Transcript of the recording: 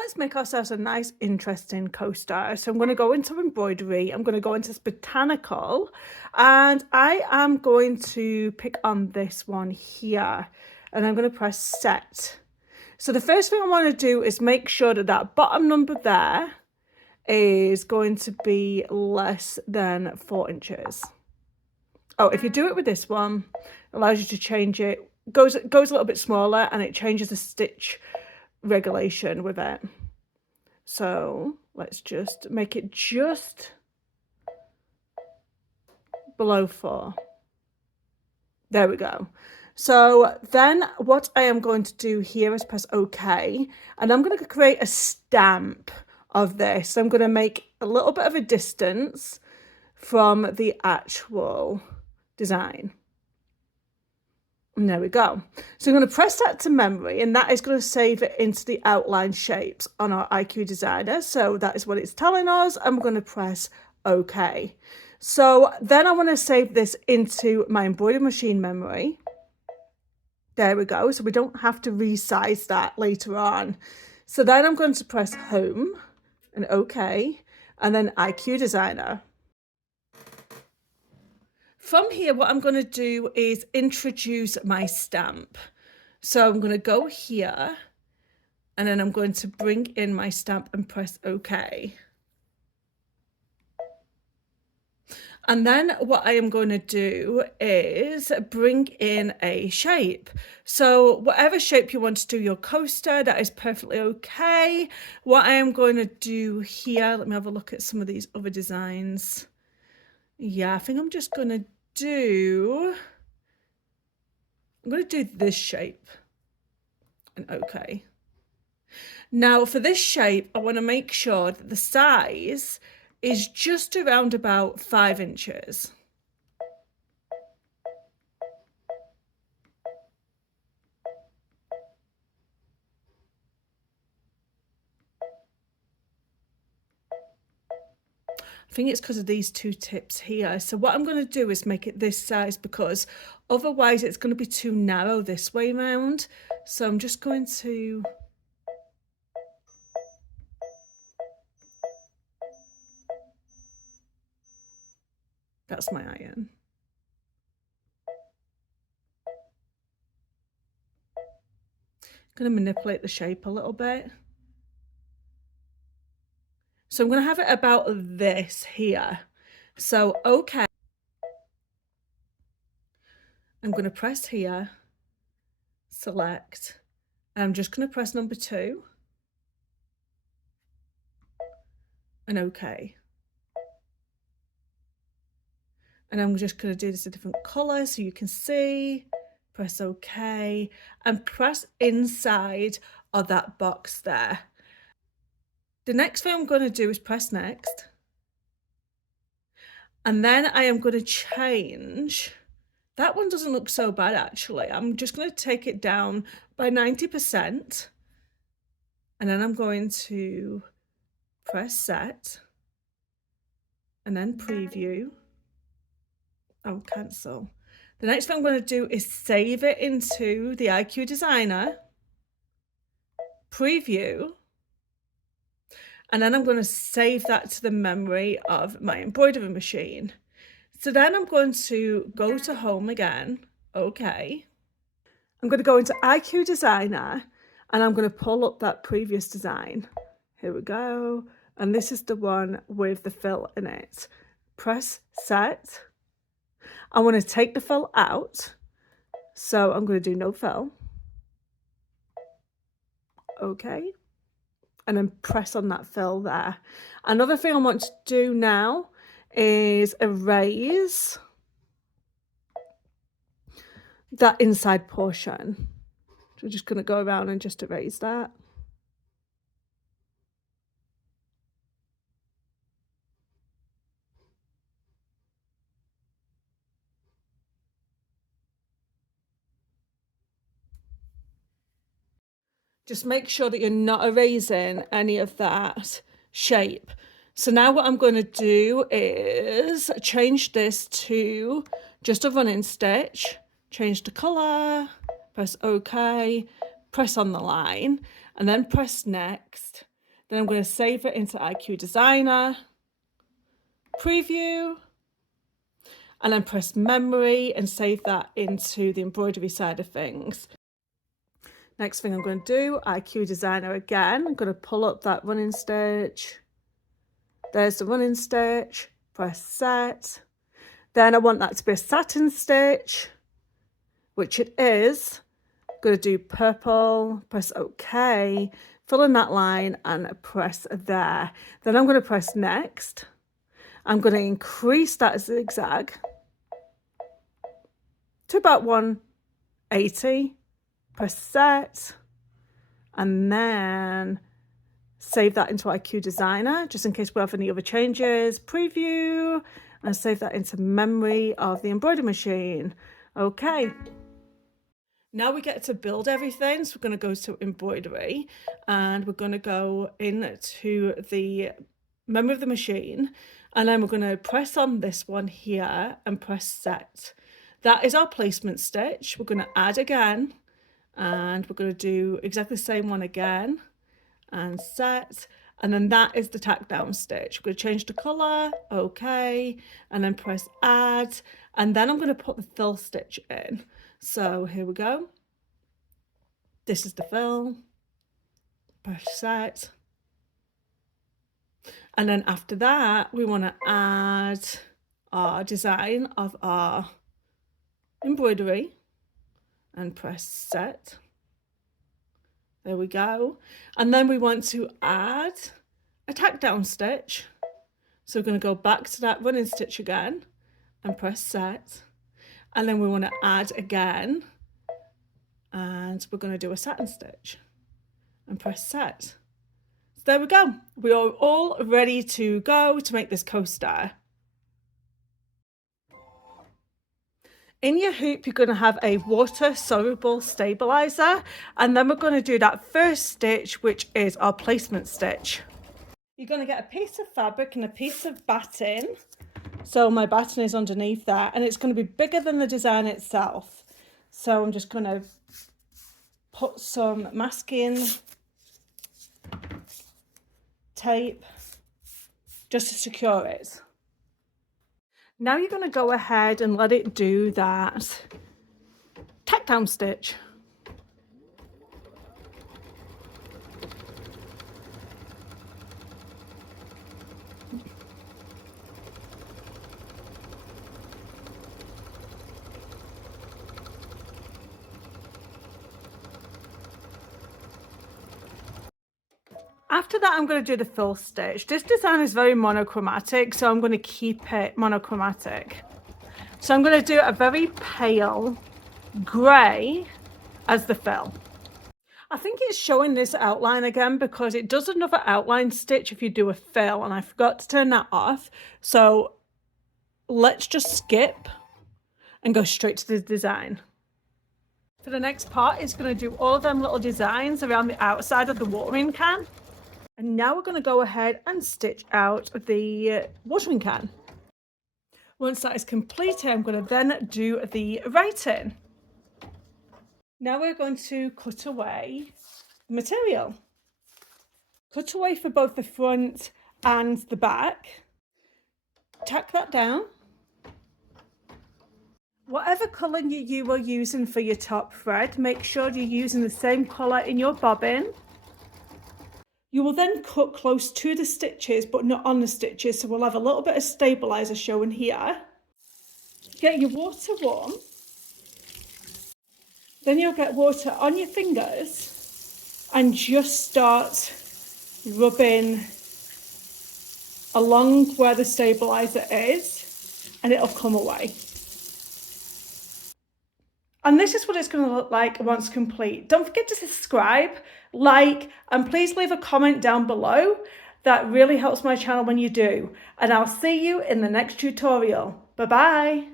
let's make ourselves a nice, interesting coaster. So I'm going to go into embroidery. I'm going to go into botanical, and I am going to pick on this one here, and I'm going to press set. So the first thing I want to do is make sure that that bottom number there is going to be less than 4 inches. Oh, if you do it with this one, it allows you to change it. Goes a little bit smaller, and it changes the stitch regulation with it. So let's just make it just below 4. There we go. So then what I am going to do here is press OK, and I'm going to create a stamp of this. I'm going to make a little bit of a distance from the actual design. And there we go. So I'm going to press that to memory, and that is going to save it into the outline shapes on our IQ Designer. So that is what it's telling us. I'm going to press OK. So then I want to save this into my embroidery machine memory. There we go. So we don't have to resize that later on. So then I'm going to press home and OK, and then IQ Designer. From here, what I'm going to do is introduce my stamp. So I'm going to go here, and then I'm going to bring in my stamp and press OK. And then what I am going to do is bring in a shape. So whatever shape you want to do your coaster, that is perfectly okay. What I am going to do here, let me have a look at some of these other designs. Yeah, I think I'm just going to do this shape, and okay. Now for this shape, I want to make sure that the size is just around about 5 inches. I think it's because of these 2 tips here. So what I'm going to do is make it this size, because otherwise it's going to be too narrow this way round. So I'm just going to that's my iron. I'm going to manipulate the shape a little bit. So I'm going to have it about this here. So, okay. I'm going to press here, select, and I'm just going to press number 2, and okay. And I'm just going to do this a different color so you can see. Press OK, and press inside of that box there. The next thing I'm going to do is press next. And then I am going to change. That one doesn't look so bad actually. I'm just going to take it down by 90%. And then I'm going to press set. And then preview. Oh, cancel. The next thing I'm going to do is save it into the IQ Designer, preview, and then I'm going to save that to the memory of my embroidery machine. So then I'm going to go to home again. Okay. I'm going to go into IQ Designer, and I'm going to pull up that previous design. Here we go. And this is the one with the fill in it. Press set. I want to take the fill out, so I'm going to do no fill. Okay, and then press on that fill there. Another thing I want to do now is erase that inside portion. So we're just going to go around and just erase that. Just make sure that you're not erasing any of that shape. So now what I'm going to do is change this to just a running stitch, change the colour, press OK, press on the line, and then press next. Then I'm going to save it into IQ Designer, preview, and then press memory and save that into the embroidery side of things. Next thing I'm going to do, IQ Designer again. I'm going to pull up that running stitch. There's the running stitch, press set. Then I want that to be a satin stitch, which it is. I'm going to do purple, press OK, fill in that line and press there. Then I'm going to press next. I'm going to increase that zigzag to about 180, press set, and then save that into IQ Designer, just in case we have any other changes, preview, and save that into memory of the embroidery machine. Okay. Now we get to build everything. So we're going to go to embroidery and we're going to go into the memory of the machine. And then we're going to press on this one here and press set. That is our placement stitch. We're going to add again and we're going to do exactly the same one again and set. And then that is the tack down stitch. We're going to change the colour, okay, and then press add. And then I'm going to put the fill stitch in. So here we go. This is the fill, press set. And then after that, we want to add our design of our embroidery and press set. There we go. And then we want to add a tack down stitch. So we're going to go back to that running stitch again and press set. And then we want to add again. And we're going to do a satin stitch and press set. So there we go. We are all ready to go to make this coaster. In your hoop, you're going to have a water soluble stabilizer, and then we're going to do that first stitch, which is our placement stitch. You're going to get a piece of fabric and a piece of batting. So my batting is underneath that, and it's going to be bigger than the design itself. So I'm just going to put some masking tape just to secure it. Now you're going to go ahead and let it do that tack down stitch. After that, I'm going to do the fill stitch. This design is very monochromatic, so I'm going to keep it monochromatic. So I'm going to do a very pale grey as the fill. I think it's showing this outline again because it does another outline stitch if you do a fill, and I forgot to turn that off. So let's just skip and go straight to the design. For the next part, it's going to do all of them little designs around the outside of the watering can. And now we're going to go ahead and stitch out the watering can. Once that is completed, I'm going to then do the writing. Now we're going to cut away the material. Cut away for both the front and the back. Tack that down. Whatever colour you are using for your top thread, make sure you're using the same colour in your bobbin. You will then cut close to the stitches, but not on the stitches, so we'll have a little bit of stabiliser showing here. Get your water warm. Then you'll get water on your fingers and just start rubbing along where the stabiliser is, and it'll come away. And this is what it's going to look like once complete. Don't forget to subscribe, like, and please leave a comment down below. That really helps my channel when you do. And I'll see you in the next tutorial. Bye-bye.